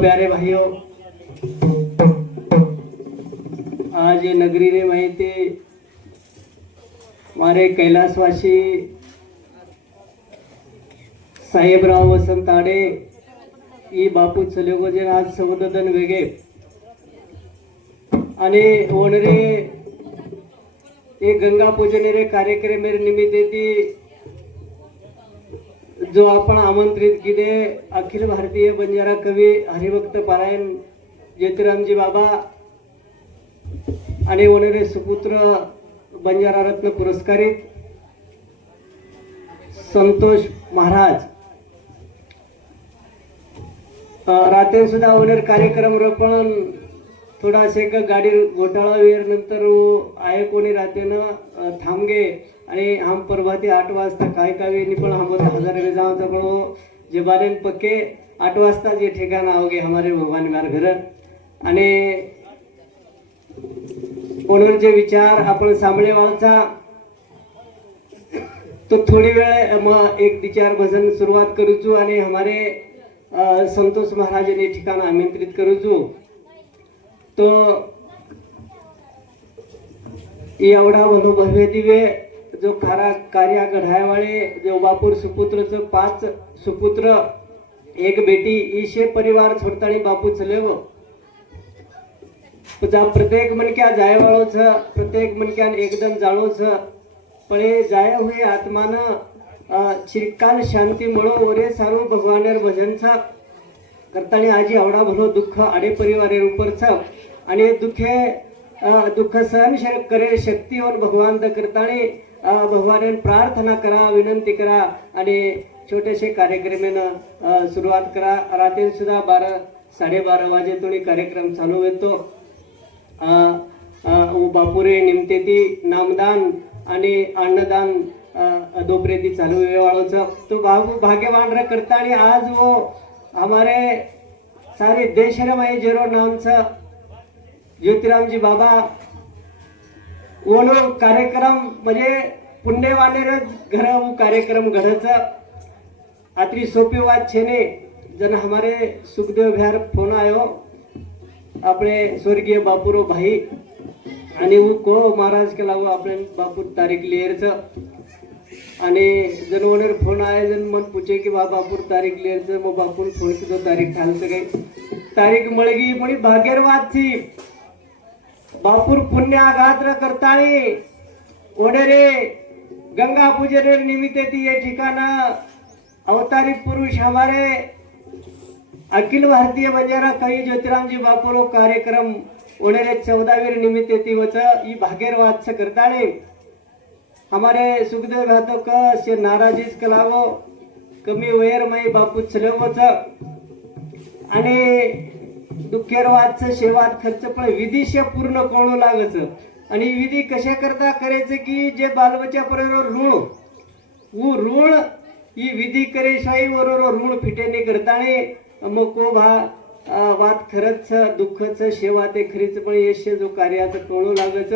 प्यारे भाइयों आज ये नगरी ने वही थे हमारे कैलाशवासी साहेबराव वसंत आड़े ई बापू चले को जे आज संबोधन वेगे. आणि होणरे हे गंगा पूजनेरे कार्यक्रम निमित्त जो आपण आमंत्रित केले अखिल भारतीय बंजारा कवी हरिभक्त पारायण ज्योतिरामजी बाबा आणि होणारे सुपुत्र बंजारा रत्न पुरस्कारित संतोष महाराज. रात्री सुद्धा होणार कार्यक्रम पण थोडासे का गाडी घोटाळा वेळ नंतर आहे कोणी ना थांबगे आणि हम परभाती आठ वाजता काय काय वेळ पण हम हजार वेळ जाऊन पण जे बारेन पक्के आठ वाजता जे ठिकाण आवगे हमारे भगवान मार घर. आणि कोणावर जे विचार आपण सांबळे वाळचा तो थोडी वेळ मग एक विचार भजन सुरुवात करूचू आणि हमारे संतोष महाराजांनी ठिकाण आमंत्रित करूचू. तो एवढा म्हणू भव्य दिवे जो खारा कार्या घडायवाळे जो बापूर सुपुत्रचं पाच सुपुत्र एक बेटी ईशे परिवार छोडताणी बापू चलेव जा प्रत्येक जायवाळो छ प्रत्येक मनक्यान एकदम छ पळे जाय हुए आत्मान चिरकाल शांती मळो ओरे सारू भगवानेर भजन छ करताणी आजी आवडा भलो दुःख आडे परिवारे उपरच. छ दुःखे दुःख सहन करे शक्ती होऊन भगवान द करताणी भगवान प्रार्थना करा विनंती करा आणि छोटेसे कार्यक्रमेनं सुरुवात करा. रात्री सुद्धा बारा साडेबारा वाजेतून कार्यक्रम चालू येतो बापुरे निमते ती नामदान आणि अन्नदान दोपरे ती चालू वेवाळोचं तो भाग भाग्यवान र करता आणि आज वो हमारे सारे देश रे माई जेरो नामचं ज्योतिरामजी बाबा ओनो कार्यक्रम म्हणजे पुण्यवाने घर कार्यक्रम घडच अति सोपी वाद छेने जन हमारे सुखदेव भ्यार फोन आयो. अपने स्वर्गीय बापूरो भाई आणि उ को महाराज के लावो अपने बापू तारीख लेर च आणि जन ओनर फोन आय जन मन पूछे की बा बापूर तारीख लेर च मग बापूर फोन तारीख ठाल सगळे. तारीख मळगी म्हणजे भाग्यर वाद थी बापूर पुण्या गात्र करताळी ओढेरे गंगा पूजने निमित्त या ठिकाण. अवतारी पुरुष हमारे. अखिल भारतीय बंजारा कवी ज्योतिरामजी बापूरो कार्यक्रम. ओढेरे चौदावीर निमित्त वच ई भागेर वाच करताळे. हमारे सुखदेव घातो क से नाराजीच कलावो. कमी वयर मई बापू चलवच. आणि डुकेरवादचं शेवाद खर्च पण विधी पूर्ण कोणू लागच? आणि विधी कशा करता करायचं की जे बालबच्या पर्यंत ऋण? ऋण ही विधी करे शाही बरोबर ऋण फिटेने करताना मग को भा वाद खरंच दुःखच शेवा ते खरीच पण यश जो कार्याचं कोणू लागच?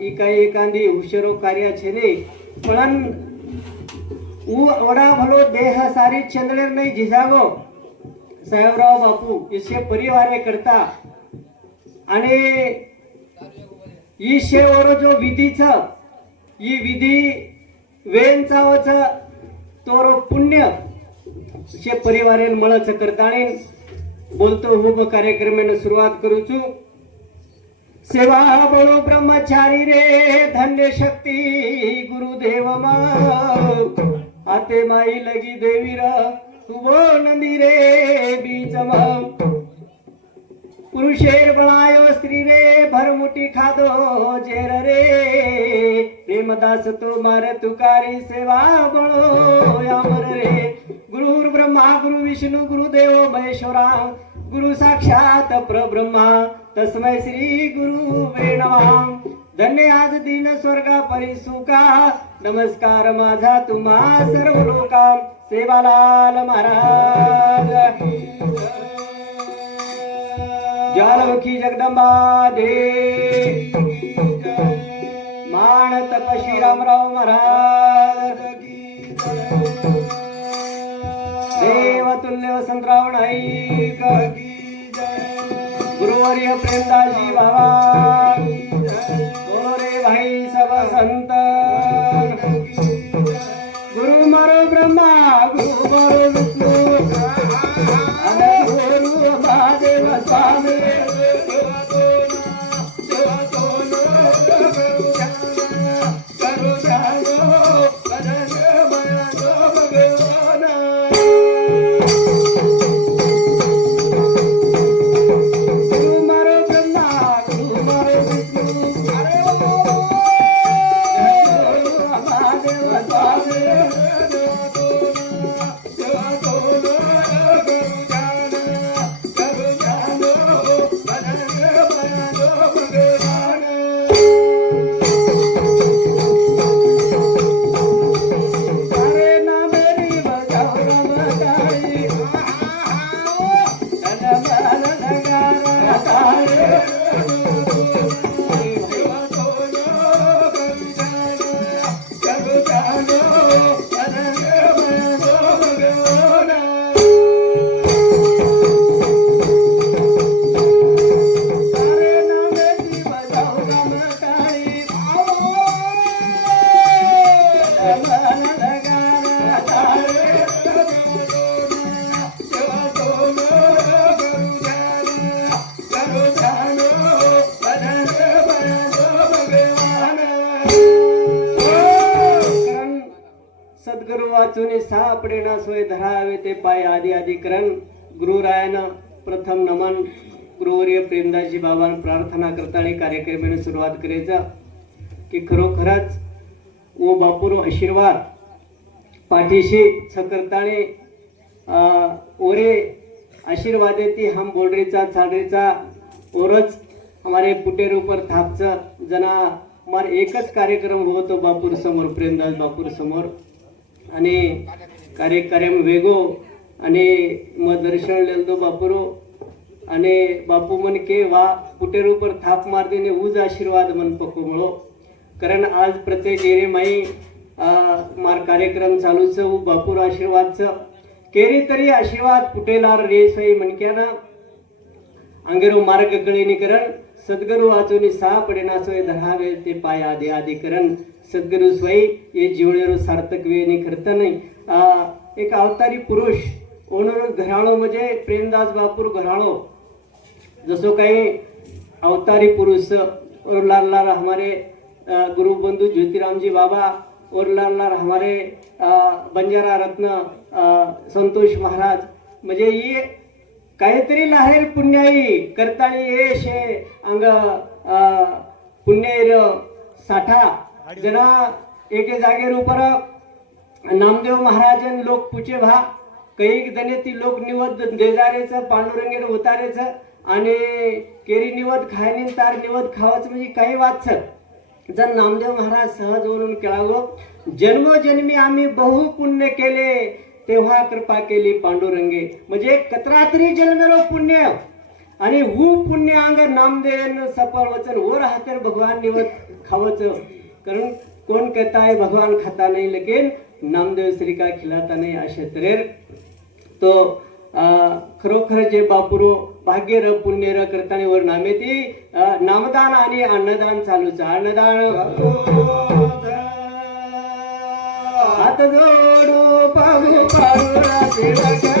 ही काही एखादी हुशारो कार्य नाही. पण वडा भलो देह सारी चंद्रेर नाही झिजागो. साहेबराव बापू यशे परिवारे करता. आणि ईशेवर जो विधीचा ही विधी वेंचावच तोरो पुण्य शे परिवारेन मळच करताणे बोलतो हो हुब कार्यक्रमेनं सुरुवात करूचू सेवा बळो ब्रह्मचारी रे धन्य शक्ती गुरुदेव मा. आते माई लगी देवी र तुबो नंदी रे बीच पुरुषेर बनायो स्त्री रे भरमुठी खादो जेर रे प्रेमदास तो मार तुकारी सेवा बळो यामर रे गुरुर ब्रह्मा गुरु विष्णू गुरुदेव महेश्वरा गुरु साक्षात प्रब्रह्मा तस्मै श्री गुरु नमः धन्य आज दिन स्वर्गा परिसुका नमस्कार माझा तुम्हा सर्व लोका सेवालाल महाराज। ज्वालामुखी जगदंबा दे। माण तपशी रामराव महाराज। देव तुल्य वसंतराव नाईक गुरुवर्य प्रेमदासजी बाबा। बोलो रे सहा प्रेरणा सोय धरावे ते पाय आदी आदी करण. गुरुरायानं प्रथम नमन. गुरुवर्य प्रेमदासजी बाबा प्रार्थना करताना कार्यक्रमाने सुरुवात करायचा. की खरोखरच ओ बापूर आशीर्वाद. पाठीशी छकरताने ओरे आशीर्वाद ती हम बोलरेचा चाडरेचा ओरच हमारे पुटेर ऊपर थापचं. जना मार एकच कार्यक्रम होतो बापूर समोर प्रेमदास बापूर समोर आणि कार्यक्रम वेगो आणि मग दर्शन लेलदो बापुरो आणि बापू मन के वा पुटेर ऊपर थाप मार देने उज आशीर्वाद मन पक्को म्हणो कारण आज प्रत्येक एरे माई मार कार्यक्रम चालूच बापूर आशीर्वादचं. केरी तरी आशीर्वाद फुटेलार रे सई? म्हणक्यानं अंगेरो मार्ग कळेनीकरण सद्गुरु वाचून सापडे नासोय धरावे ते पाय आदी आदी करण. सद्गुरु स्वयं ये जीवनेरो सार्थक वेणी करता नाही. आ, एक अवतारी पुरुष ओनर घराणो म्हणजे प्रेमदास बापूर घराणो. जसो काही अवतारी पुरुष और लाल लाल हमारे गुरु बंधु ज्योतिराम जी बाबा और लाल लाल हमारे बंजारा रत्न संतोष महाराज म्हणजे ये काहीतरी लाहेर पुण्याई करताळी ये शे अंग अ, पुण्येर साठा. जरा एके जागेर उपर नामदेव महाराजन लोक पुचे भा कैक जणे ती लोक निवद देजारेचं पांडुरंगेर उतारेचं आणि केरी निवद खायनी तार निवद खावाच म्हणजे काही वाचत. जर नामदेव महाराज सहज म्हणून केळागो जन्मोजन्मी आम्ही बहु पुण्य केले. तेव्हा कृपा केली पांडुरंगे. म्हणजे कतरा तरी जन्मेरो पुण्य. आणि हु पुण्य अंग नामदेव सफळ वचन. वो हातर भगवान निवत खावचं. कारण कोण है भगवान खाता नाही लेकिन नामदेव श्री का खिलाता नाही अशे तऱ्हेर तो अं, खरोखर जे बापुरो भाग्य र पुण्य र करताना वर नामे ती नामदान आणि अन्नदान चालूच. अन्नदान हात जोडू पाहू पाहू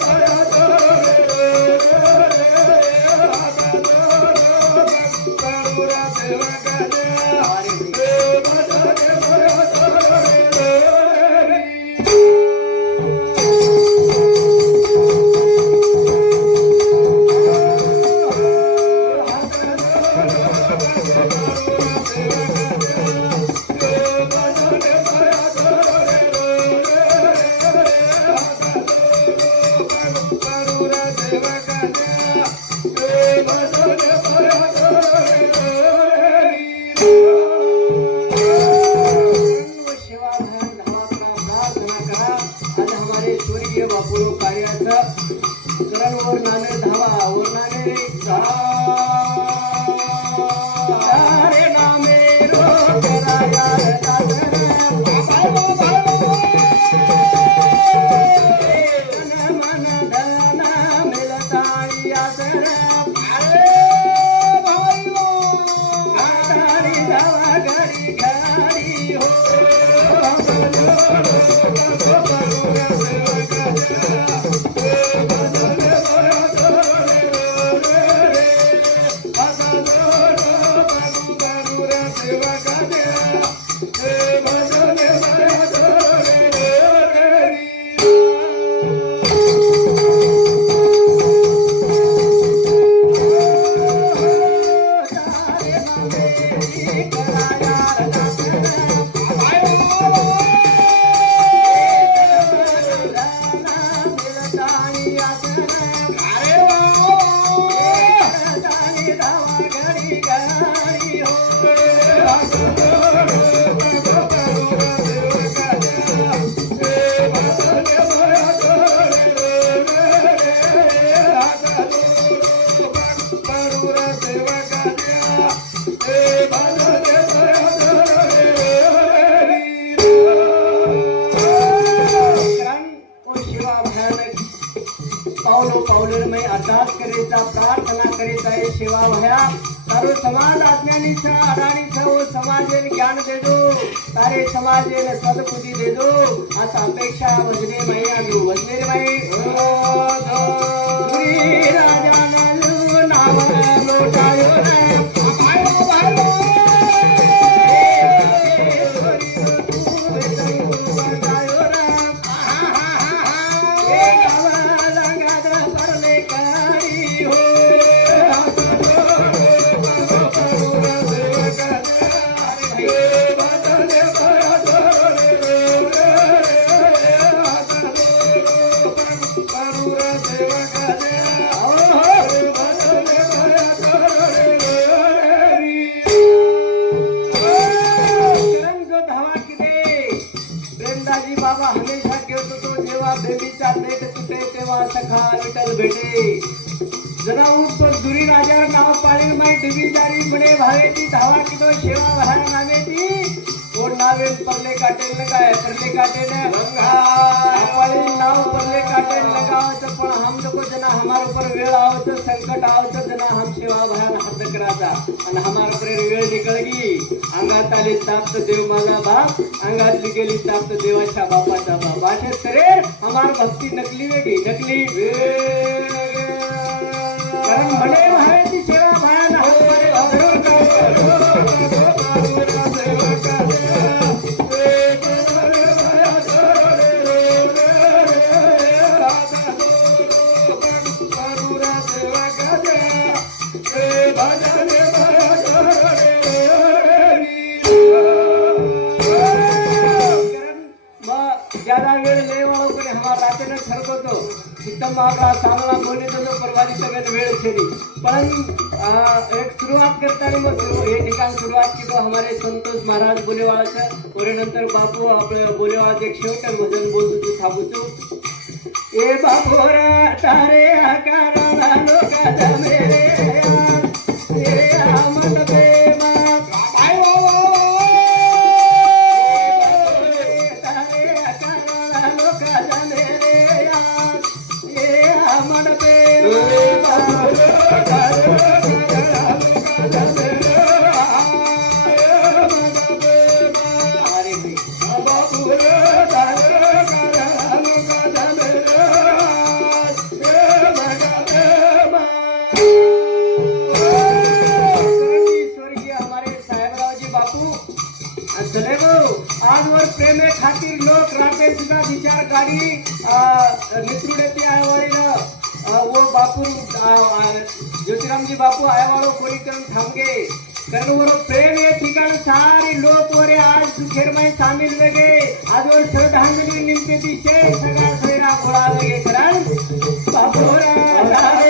गुरु कार्याचा करण वर नाने धावा वर नाने धावा. समाजेन ज्ञान देजो तारे समाजेन सद्बुद्धी देजो असा अपेक्षा भजने माई आजो भजने माई विठ्ठल भेटे. जना उठतो दुरी राजा नाव पाळील माई डुबी जारी म्हणे भावेची धावा किदो शेवा भरा नावेती कोण नावेल परले काटेल लगाय परले काटेल. नाव काटेल लगावत पण हम लोग जना हमारे ऊपर वेळ आवत संकट आवत जना हम सेवा भरायला हद्द करायचा आणि हमारे ऊपर वेळ निकळ गी अंगात आली ताप्त देव माझा बाप अंगातली गेली ताप्त देवाच्या बापाचा बाप. असे तरे हमार भक्ती नकली वेगळी नकली. कारण म्हणे महाराजची सेवा एकदम आपला चांगला बोलले तो परवानी सगळ्यात वेळ छेदी पण एक सुरुवात करताना मग हे ठिकाण सुरुवात केलो हमारे संतोष महाराज बोलेवाळाचं पुढे नंतर बापू आपलं बोलेवाळाचं एक शेवटं भजन बोलतो तू थांबवतो ए बापोरा तारे आकारा लोकाचा मेरे बापू आयवाळो कोणी करून थांबगे. कारण वर प्रेम हे ठिकाण सारी लोक वरे आज सुखेरमय सामील वेगे. आजवर श्रद्धांजली निमते ती शेष सगळा सोयरा खोळा वेगे कारण. बापूरा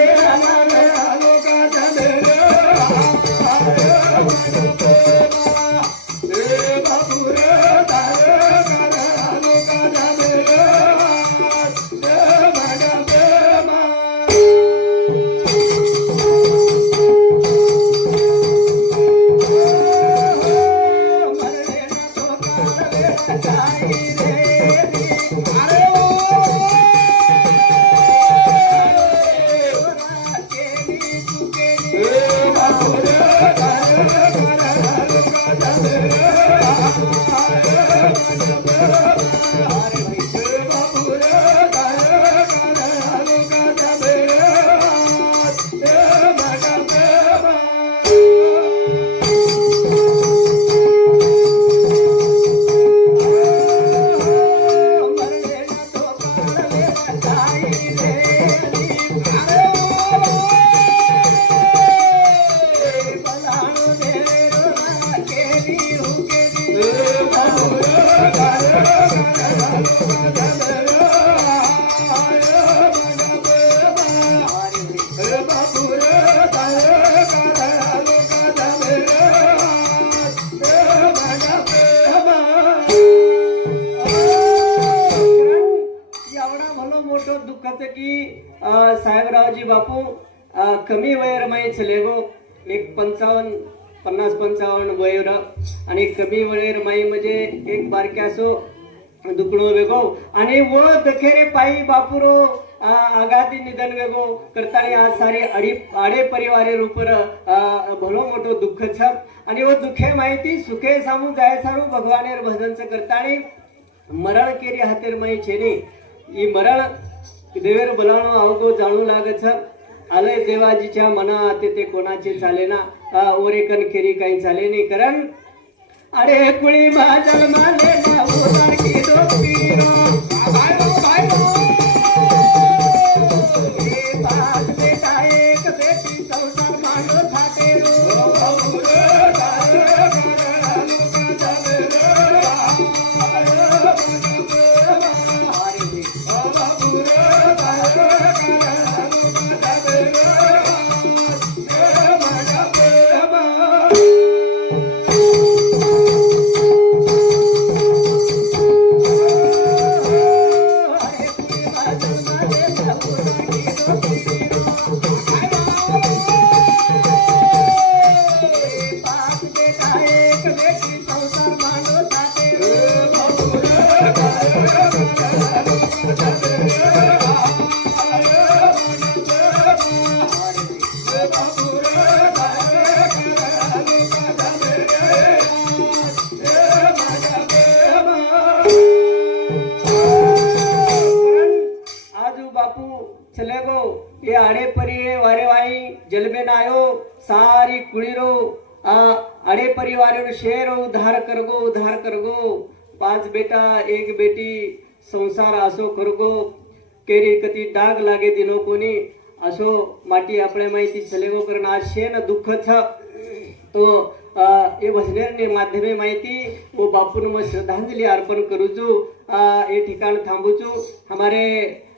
साहेबरावजी बापू कमी वयर माई लेगो एक पंचावन्न पन्नास पंचावन्न वयर. आणि कमी वयर माई म्हणजे एक बारक्या असो दुकडो वेगो. आणि व दखेरे पायी बापुरो आघाती निधन वेगो. करताना आज सारे अडी आडे परिवारे रूपर भलो मोठो दुःख छप. आणि व दुखे माहिती सुखे सामू जाय सारू भगवानेर भजनचं करताना मरण केरी हातेर माई छेने. ई मरण देवेर बलाणो आवगो जाणू लागत छप. आलय देवाजीच्या मना ते कोणाचे चाले ना ओरेकन खेरी काही चाले नाही कारण अरे कुळी माझ्या माले कर गो करगो कर करगो. पाच बेटा एक बेटी संसार असो करगो. केरी कती डाग लागे दिनो कोणी. असो माटी आपल्या माहिती छलेगो करण. आज शेन दुःख छ तो ए ये भजनेरने माध्यमे माहिती. वो बापून मग श्रद्धांजली अर्पण करूचू. अ, ये ठिकाण थांबूचू.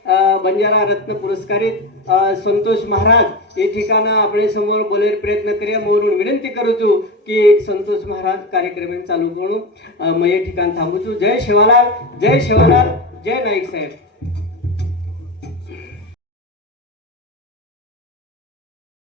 बंजारा रत्न पुरस्कारित संतोष महाराज ये ठिकाण आपले समोर बोलेर प्रयत्न करूया. म्हणून विनंती करूचो की संतोष महाराज कार्यक्रम चालू करू. मग हे ठिकाण थांबूचो जय शिवालाल जय शिवालाल जय नाईक साहेब.